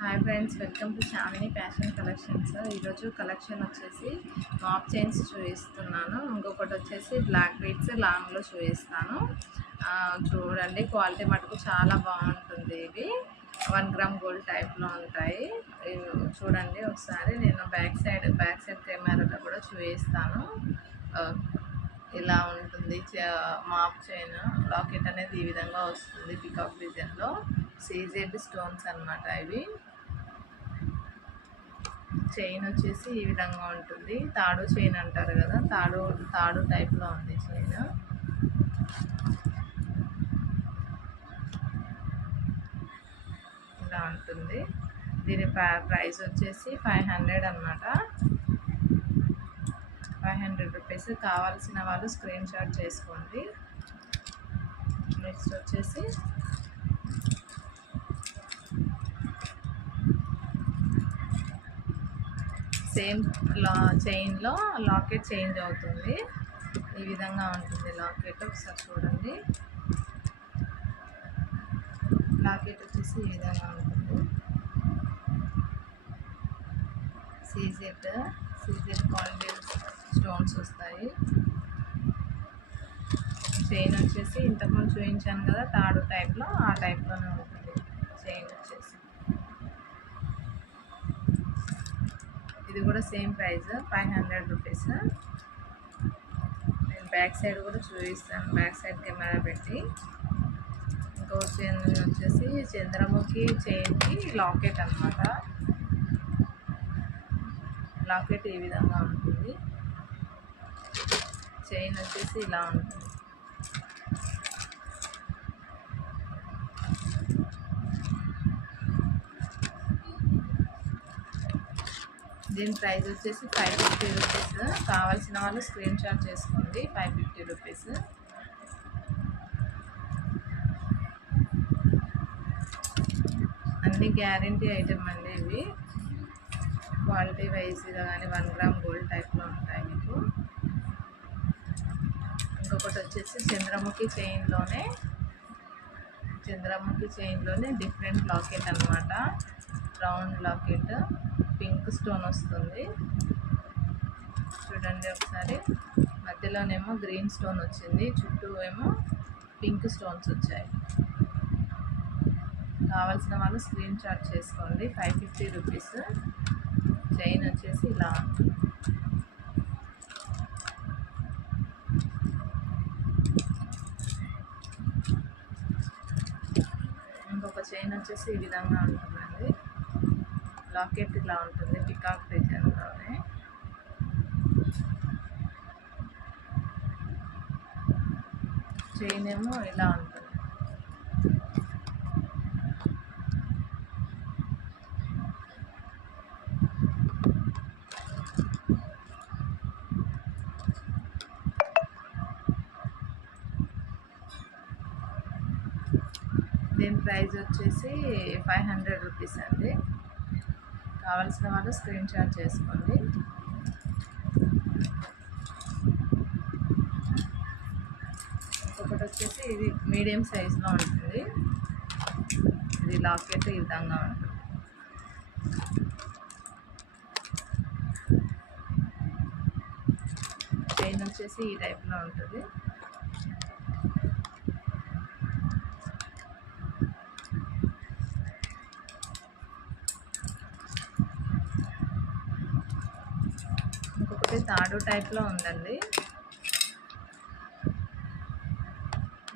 Hi friends, welcome to Chamini fashion collections. ఈరోజు collection వచ్చేసి మాప్ చైన్స్ చూపిస్తున్నాను. ఇంకొకటి వచ్చేసి బ్లాక్ బీడ్స్ లాంగ్లో చూపిస్తాను. చూడండి, క్వాలిటీ మటుకు చాలా బాగుంటుంది. ఇవి 1 గ్రామ్ గోల్డ్ టైప్లో ఉంటాయి. చూడండి ఒకసారి, నేను బ్యాక్ సైడ్ కెమెరాలో కూడా చూపిస్తాను. ఇలా ఉంటుంది మాప్ చైన్. లాకెట్ అనేది ఈ విధంగా వస్తుంది, పికాక్ డిజైన్లో. సీజెడ్ స్టోన్స్ అన్నమాట ఇవి. చైన్ వచ్చేసి ఈ విధంగా ఉంటుంది. తాడు చైన్ అంటారు కదా, తాడు టైప్లో ఉంది చైన్. ఇలా ఉంటుంది. దీని ప్రైస్ వచ్చేసి 500 అన్నమాట. 500 రూపీస్. కావాల్సిన వాళ్ళు స్క్రీన్ షాట్ చేసుకోండి. నెక్స్ట్ వచ్చేసి సేమ్ చైన్లో లాకెట్ చేంజ్ అవుతుంది. ఈ విధంగా ఉంటుంది లాకెట్. ఒకసారి చూడండి, లాకెట్ వచ్చేసి ఈ విధంగా ఉంటుంది. సీజెడ్ క్వాలిటీ స్టోన్స్ వస్తాయి. చైన్ వచ్చేసి ఇంతకుముందు చూపించాను కదా, తాడు టైప్లో, ఆ టైప్లోనే ఉంటుంది చైన్ వచ్చేసి. ఇది కూడా సేమ్ ప్రైస్, 500 రూపీస్. నేను బ్యాక్ సైడ్ కూడా చూపిస్తాను, బ్యాక్ సైడ్ కెమెరా పెట్టి. ఇంకో చైన్ వచ్చేసి చంద్రముఖి చైన్కి లాకెట్ అన్నమాట. లాకెట్ ఈ విధంగా ఉంటుంది. చైన్ వచ్చేసి ఇలా ఉంటుంది. దీని ప్రైస్ వచ్చేసి 550 రూపీస్. కావాల్సిన వాళ్ళు స్క్రీన్ షాట్ చేసుకోండి. 550 రూపీస్. అన్ని గ్యారంటీ ఐటమ్ అండి ఇవి. క్వాలిటీ వైజ్గా కానీ 1 గ్రామ్ గోల్డ్ టైప్లో ఉంటాయి మీకు. ఇంకొకటి వచ్చేసి చంద్రముఖి చైన్లోనే డిఫరెంట్ లాకెట్ అన్నమాట. రౌండ్ లాకెట్, పింక్ స్టోన్ వస్తుంది. చూడండి ఒకసారి, మధ్యలోనేమో గ్రీన్ స్టోన్ వచ్చింది, చుట్టూ ఏమో పింక్ స్టోన్స్ వచ్చాయి. కావాల్సిన వాళ్ళు స్క్రీన్ షాట్ చేసుకోండి. 550 రూపీస్. చైన్ వచ్చేసి ఇలా ఉంటుంది. ఇంకొక చైన్ వచ్చేసి ఈ విధంగా ఉంటుందండి. లాకెట్ ఇలా ఉంటుంది, పికాక్ డిజైన్లోనే. చైన్ ఏమో ఇలా ఉంటుంది. దీని ప్రైస్ వచ్చేసి 500 రూపీస్ అండి. కావాల్సిన వాళ్ళు స్క్రీన్ షాట్ చేసుకోండి. ఇంకొకటి వచ్చేసి ఇది మీడియం సైజులో ఉంటుంది. ఇది లాకెట్ ఈ విధంగా ఉంటుంది. చైన్ వచ్చేసి ఈ టైప్లో ఉంటుంది. ఇంకొకటి తాడు టైప్లో ఉందండి.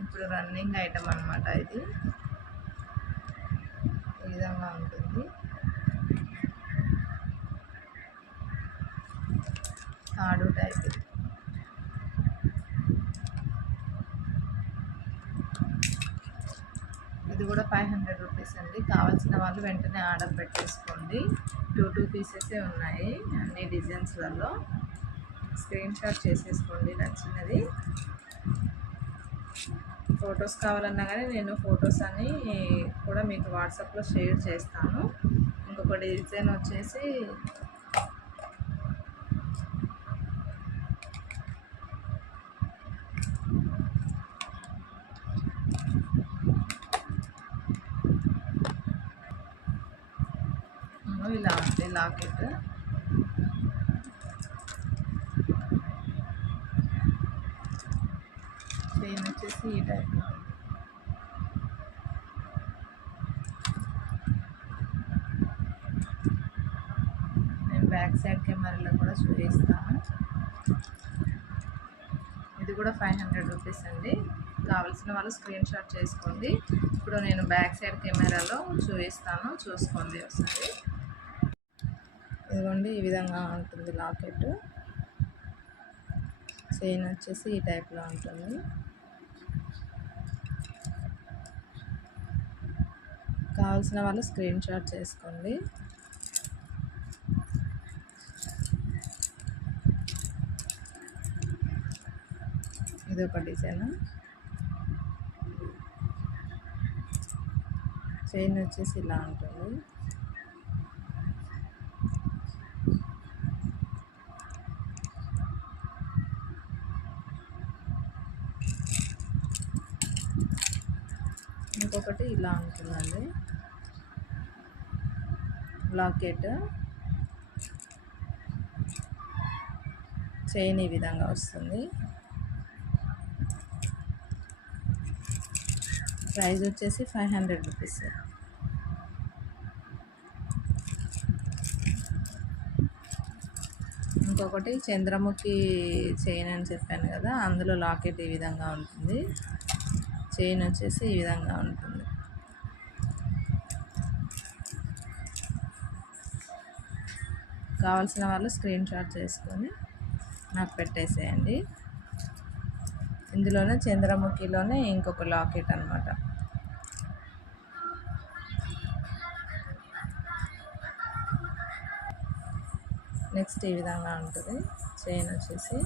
ఇప్పుడు రన్నింగ్ ఐటమ్ అన్నమాట ఇది. ఈ విధంగా ఉంటుంది. తాడు టైప్. ఇది కూడా 500 రూపీస్ అండి. కావాల్సిన వాళ్ళు వెంటనే ఆర్డర్ పెట్టేసుకోండి. 2 పీసెసే ఉన్నాయి అన్ని డిజైన్స్లలో. స్క్రీన్ షాట్ చేసేసుకోండి నచ్చినది. ఫొటోస్ కావాలన్నా కానీ నేను ఫొటోస్ అన్ని కూడా మీకు వాట్సాప్లో షేర్ చేస్తాను. ఇంకొక డిజైన్ వచ్చేసి ఇలా ఉంది లాకెట్. చైన్ వచ్చేసి ఈ టైప్లో. నేను బ్యాక్ సైడ్ కెమెరాలో కూడా చూపిస్తాను. ఇది కూడా 500 రూపీస్ అండి. కావాల్సిన వాళ్ళు స్క్రీన్ షాట్ చేసుకోండి. ఇప్పుడు నేను బ్యాక్ సైడ్ కెమెరాలో చూపిస్తాను, చూసుకోండి ఒకసారి. ఇదిగోండి, ఈ విధంగా ఉంటుంది లాకెట్. చైన్ వచ్చేసి ఈ టైప్లో ఉంటుంది. కావాల్సిన వాళ్ళు స్క్రీన్ షాట్ చేసుకోండి. ఇది ఒక డిజైన్. చైన్ వచ్చేసి ఇలా ఉంటుంది. ఇంకొకటి ఇలా ఉంటుందండి లాకెట్. చైన్ ఈ విధంగా వస్తుంది. ప్రైస్ వచ్చేసి 500 రూపీస్. ఇంకొకటి చంద్రముఖి చైన్ అని చెప్పాను కదా, అందులో లాకెట్ ఈ విధంగా ఉంటుంది. చైన్ వచ్చేసి ఈ విధంగా ఉంటుంది. కావాల్సిన వాళ్ళు స్క్రీన్ షాట్ చేసుకొని నాకు పెట్టేసేయండి. ఇందులోనే చంద్రముఖిలోనే ఇంకొక లాకెట్ అన్నమాట. నెక్స్ట్ ఈ విధంగా ఉంటుంది. చైన్ వచ్చేసి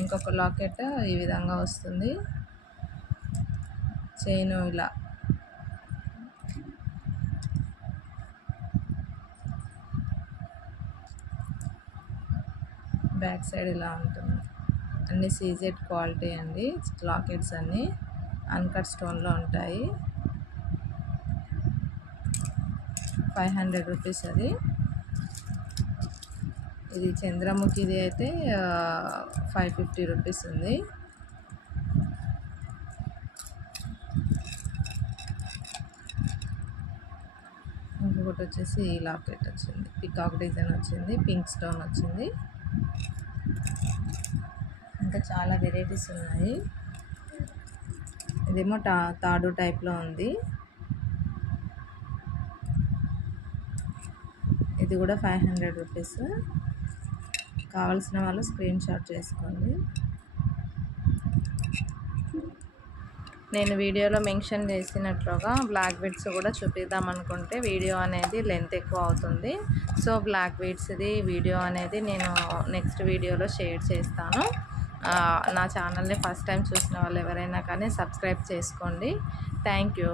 ఇంకొక లాకెట్ ఈ విధంగా వస్తుంది. చైన్ ఇలా బ్యాక్ సైడ్ ఇలా ఉంటుంది. అన్ని సీజెడ్ క్వాలిటీ అండి. లాకెట్స్ అన్నీ అన్కట్ స్టోన్లో ఉంటాయి. 500 రూపీస్ అది. ఇది చంద్రముఖిది అయితే 550 రూపీస్ ఉంది. ఇంకొకటి వచ్చేసి ఈ లాకెట్ వచ్చింది. పికాక్ డిజైన్ వచ్చింది, పింక్ స్టోన్ వచ్చింది. ఇంకా చాలా వెరైటీస్ ఉన్నాయి. ఇదేమో తాడు టైప్లో ఉంది. ఇది కూడా 500 రూపీస్. కావాల్సిన వాళ్ళు స్క్రీన్ షాట్ చేసుకోండి. నేను వీడియోలో మెన్షన్ చేసినట్లుగా బ్లాక్ బీడ్స్ కూడా చూపిద్దాం అనుకుంటే వీడియో అనేది లెంత్ ఎక్కువ అవుతుంది. సో బ్లాక్ బీడ్స్ది వీడియో అనేది నేను నెక్స్ట్ వీడియోలో షేర్ చేస్తాను. నా ఛానల్ని ఫస్ట్ టైం చూసిన వాళ్ళు ఎవరైనా కానీ సబ్స్క్రైబ్ చేసుకోండి. Thank you.